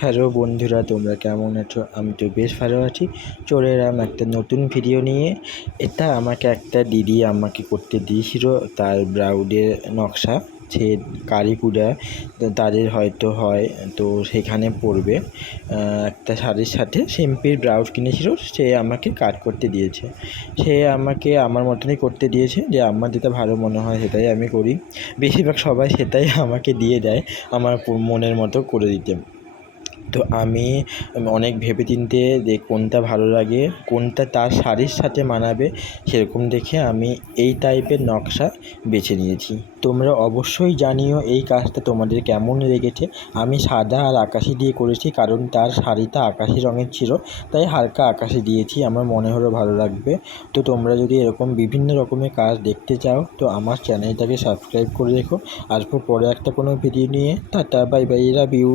Hello বন্ধুরা, তোমরা কেমন আছো? আমি তো বেশ ভালো আছি। চলে এলাম একটা নতুন ভিডিও নিয়ে। এটা আমাকে একটা দিদি করতে দিয়েছিল, তার ব্লাউজের নকশা। সে কালীপূজা তাদের হয়তো হয়, তো সেখানে পরবে। একটা শাড়ির সাথে সিম্পল ব্লাউজ কিনেছিল, সে আমাকে কাট করতে দিয়েছে। সে আমাকে আমার মতনই করতে দিয়েছে, যে আমার যেটা ভালো মনে হয় সেটাই আমি করি। বেশিরভাগ সবাই সেটাই আমাকে দিয়ে দেয়, আমার মনের মতো করে দিতে। তো আমি অনেক ভেবেচিন্তে যে কোনটা ভালো লাগে, কোনটা তার শাড়ির সাথে মানাবে, সেরকম দেখে আমি এই টাইপের নকশা বেছে নিয়েছি। তোমরা অবশ্যই জানিও এই কাজটা তোমাদের কেমন লেগেছে। আমি সাদা আর আকাশি দিয়ে করেছি, কারণ তার শাড়িটা আকাশি রঙের ছিল, তাই হালকা আকাশি দিয়েছি, আমার মনে হলো ভালো লাগবে। তো তোমরা যদি এরকম বিভিন্ন রকমের কাজ দেখতে চাও, তো আমার চ্যানেলটাকে সাবস্ক্রাইব করে রেখো। আসবো পরে একটা কোনো ভিডিও নিয়ে। Ta-ta, bye bye, love you.